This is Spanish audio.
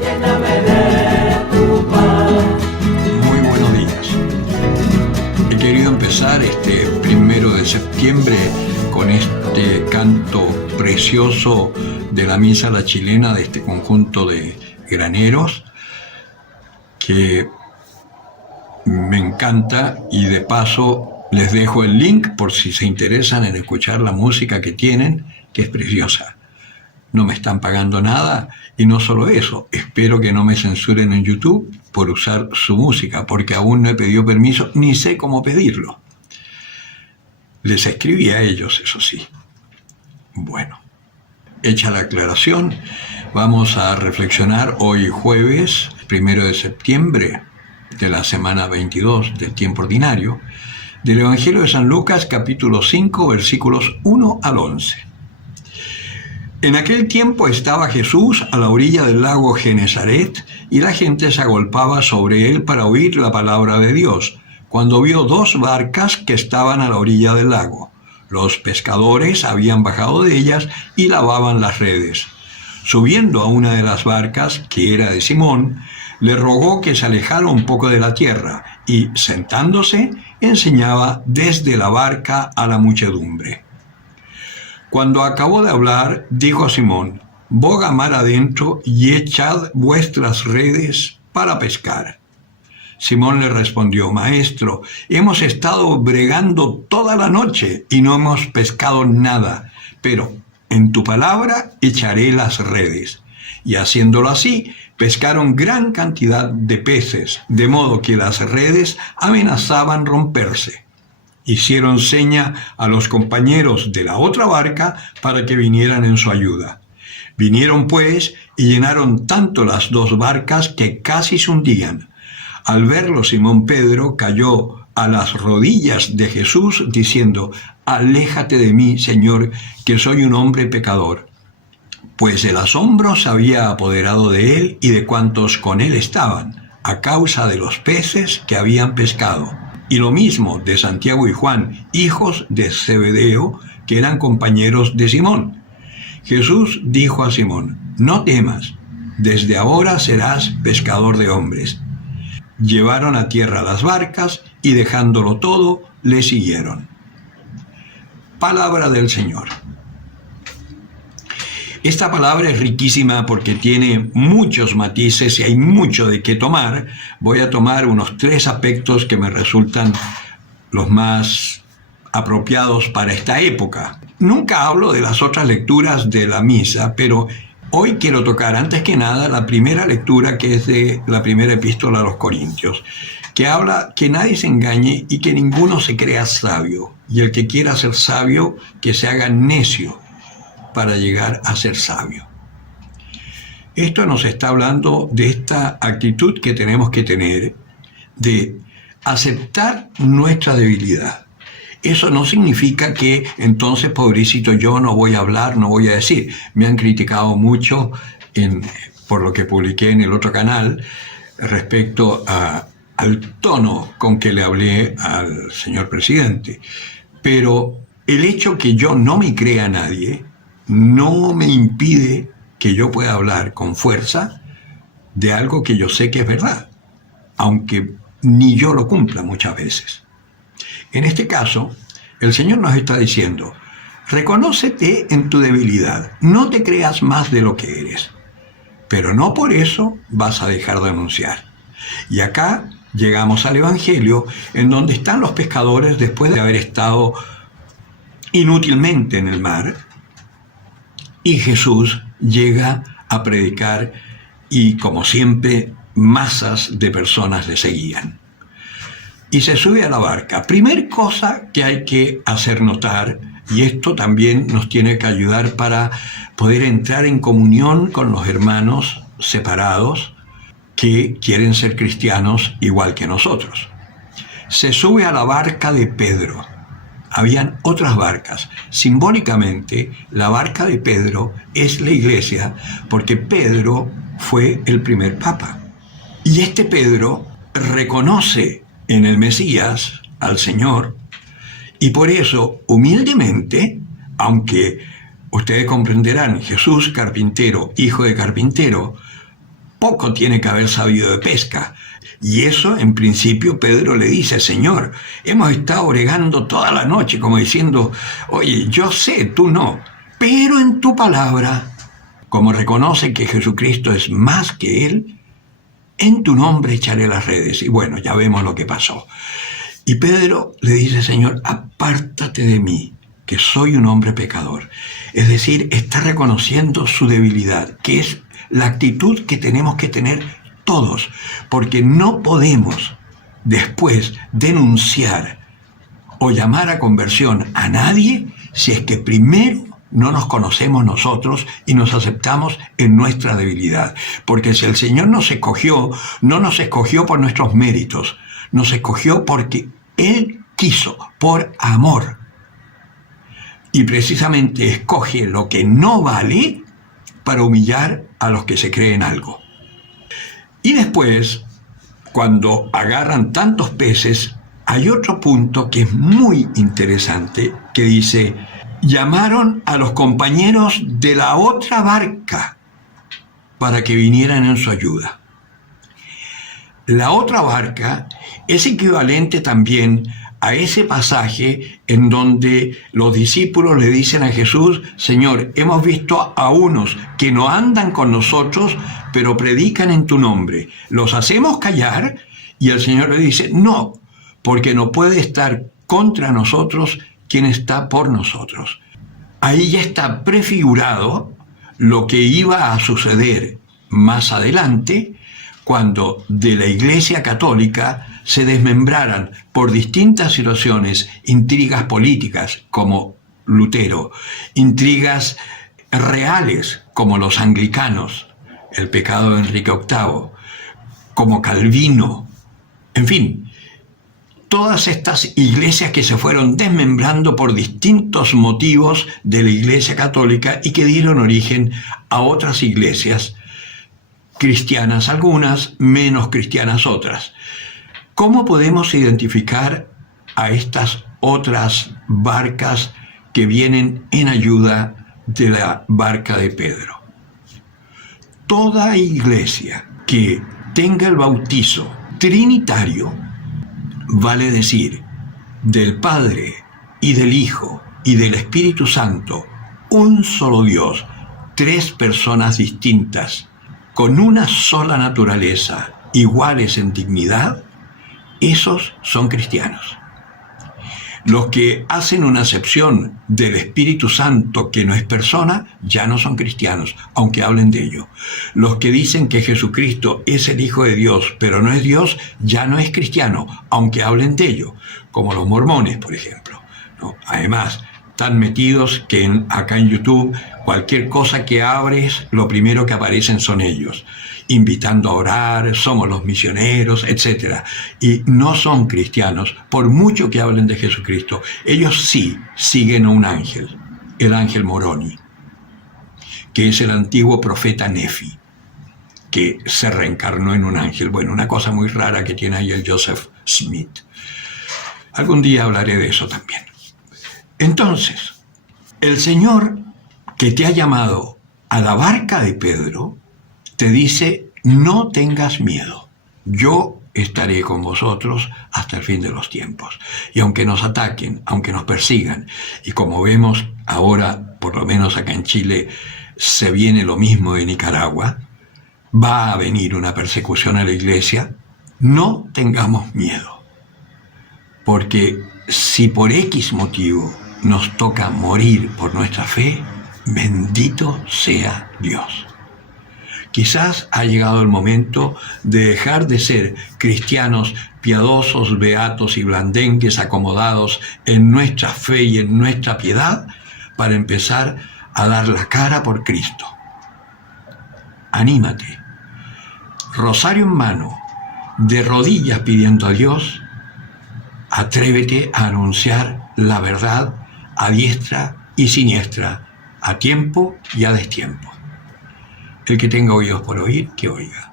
lléname de tu paz. Muy buenos días. He querido empezar este 1 de septiembre con este canto precioso de la Misa a la Chilena de este conjunto de graneros que me encanta, y de paso les dejo el link por si se interesan en escuchar la música que tienen, que es preciosa. No me están pagando nada, y no solo eso, espero que no me censuren en YouTube por usar su música, porque aún no he pedido permiso, ni sé cómo pedirlo. Les escribí a ellos, eso sí. Bueno, hecha la aclaración, vamos a reflexionar hoy jueves 1 de septiembre de la semana 22 del tiempo ordinario, del Evangelio de San Lucas, capítulo 5, versículos 1 al 11. En aquel tiempo estaba Jesús a la orilla del lago Genesaret, y la gente se agolpaba sobre él para oír la palabra de Dios, cuando vio 2 barcas que estaban a la orilla del lago. Los pescadores habían bajado de ellas y lavaban las redes. Subiendo a una de las barcas, que era de Simón, le rogó que se alejara un poco de la tierra, y, sentándose, enseñaba desde la barca a la muchedumbre. Cuando acabó de hablar, dijo a Simón: «Boga mar adentro y echad vuestras redes para pescar». Simón le respondió: «Maestro, hemos estado bregando toda la noche y no hemos pescado nada, pero en tu palabra echaré las redes». Y haciéndolo así, pescaron gran cantidad de peces, de modo que las redes amenazaban romperse. Hicieron seña a los compañeros de la otra barca para que vinieran en su ayuda. Vinieron pues y llenaron tanto las 2 barcas que casi se hundían. Al verlo, Simón Pedro cayó a las rodillas de Jesús diciendo: «Aléjate de mí, Señor, que soy un hombre pecador». Pues el asombro se había apoderado de él y de cuantos con él estaban, a causa de los peces que habían pescado. Y lo mismo de Santiago y Juan, hijos de Zebedeo, que eran compañeros de Simón. Jesús dijo a Simón: «No temas, desde ahora serás pescador de hombres». Llevaron a tierra las barcas y, dejándolo todo, le siguieron. Palabra del Señor. Esta palabra es riquísima porque tiene muchos matices y hay mucho de qué tomar. Voy a tomar unos 3 aspectos que me resultan los más apropiados para esta época. Nunca hablo de las otras lecturas de la misa, pero hoy quiero tocar antes que nada la primera lectura, que es de la primera epístola a los Corintios, que habla que nadie se engañe y que ninguno se crea sabio, y el que quiera ser sabio, que se haga necio para llegar a ser sabio. Esto nos está hablando de esta actitud que tenemos que tener de aceptar nuestra debilidad. Eso no significa que entonces, pobrecito yo, no voy a hablar, no voy a decir. Me han criticado mucho por lo que publiqué en el otro canal respecto al tono con que le hablé al señor presidente. Pero el hecho que yo no me crea a nadie no me impide que yo pueda hablar con fuerza de algo que yo sé que es verdad, aunque ni yo lo cumpla muchas veces. En este caso, el Señor nos está diciendo: reconócete en tu debilidad, no te creas más de lo que eres, pero no por eso vas a dejar de anunciar. Y acá llegamos al Evangelio, en donde están los pescadores después de haber estado inútilmente en el mar, y Jesús llega a predicar y, como siempre, masas de personas le seguían. Y se sube a la barca. Primer cosa que hay que hacer notar, y esto también nos tiene que ayudar para poder entrar en comunión con los hermanos separados que quieren ser cristianos igual que nosotros. Se sube a la barca de Pedro. Habían otras barcas. Simbólicamente, la barca de Pedro es la iglesia, porque Pedro fue el primer papa. Y este Pedro reconoce en el Mesías al Señor, y por eso, humildemente, aunque ustedes comprenderán, Jesús carpintero, hijo de carpintero, poco tiene que haber sabido de pesca. Y eso, en principio, Pedro le dice: Señor, hemos estado bregando toda la noche, como diciendo, oye, yo sé, tú no, pero en tu palabra, como reconoce que Jesucristo es más que él, en tu nombre echaré las redes. Y bueno, ya vemos lo que pasó. Y Pedro le dice: Señor, apártate de mí, que soy un hombre pecador. Es decir, está reconociendo su debilidad, que es la actitud que tenemos que tener todos, porque no podemos después denunciar o llamar a conversión a nadie si es que primero no nos conocemos nosotros y nos aceptamos en nuestra debilidad. Porque si el Señor nos escogió, no nos escogió por nuestros méritos, nos escogió porque Él quiso, por amor. Y precisamente escoge lo que no vale para humillar a los que se creen algo. Y después, cuando agarran tantos peces, hay otro punto que es muy interesante, que dice: llamaron a los compañeros de la otra barca para que vinieran en su ayuda. La otra barca es equivalente también a ese pasaje en donde los discípulos le dicen a Jesús: Señor, hemos visto a unos que no andan con nosotros, pero predican en tu nombre. ¿Los hacemos callar? Y el Señor le dice: no, porque no puede estar contra nosotros quien está por nosotros. Ahí ya está prefigurado lo que iba a suceder más adelante, cuando de la Iglesia Católica se desmembraran por distintas situaciones intrigas políticas como Lutero, intrigas reales como los anglicanos, el pecado de Enrique VIII, como Calvino, en fin, todas estas iglesias que se fueron desmembrando por distintos motivos de la Iglesia Católica y que dieron origen a otras iglesias, cristianas algunas, menos cristianas otras. ¿Cómo podemos identificar a estas otras barcas que vienen en ayuda de la barca de Pedro? Toda iglesia que tenga el bautizo trinitario, vale decir, del Padre y del Hijo y del Espíritu Santo, un solo Dios, tres personas distintas, con una sola naturaleza, iguales en dignidad, esos son cristianos. Los que hacen una acepción del Espíritu Santo que no es persona, ya no son cristianos, aunque hablen de ello. Los que dicen que Jesucristo es el Hijo de Dios, pero no es Dios, ya no es cristiano, aunque hablen de ello, como los mormones, por ejemplo, ¿no? Además, tan metidos que acá en YouTube, cualquier cosa que abres, lo primero que aparecen son ellos, invitando a orar, somos los misioneros, etc. Y no son cristianos, por mucho que hablen de Jesucristo. Ellos sí siguen a un ángel, el ángel Moroni, que es el antiguo profeta Nefi, que se reencarnó en un ángel. Bueno, una cosa muy rara que tiene ahí el Joseph Smith. Algún día hablaré de eso también. Entonces, el Señor que te ha llamado a la barca de Pedro, te dice: no tengas miedo, yo estaré con vosotros hasta el fin de los tiempos. Y aunque nos ataquen, aunque nos persigan, y como vemos ahora, por lo menos acá en Chile, se viene lo mismo de Nicaragua, va a venir una persecución a la iglesia, no tengamos miedo. Porque si por X motivo nos toca morir por nuestra fe, bendito sea Dios. Quizás ha llegado el momento de dejar de ser cristianos piadosos, beatos y blandengues acomodados en nuestra fe y en nuestra piedad para empezar a dar la cara por Cristo. Anímate, rosario en mano, de rodillas pidiendo a Dios, atrévete a anunciar la verdad a diestra y siniestra, a tiempo y a destiempo. El que tenga oídos por oír, que oiga.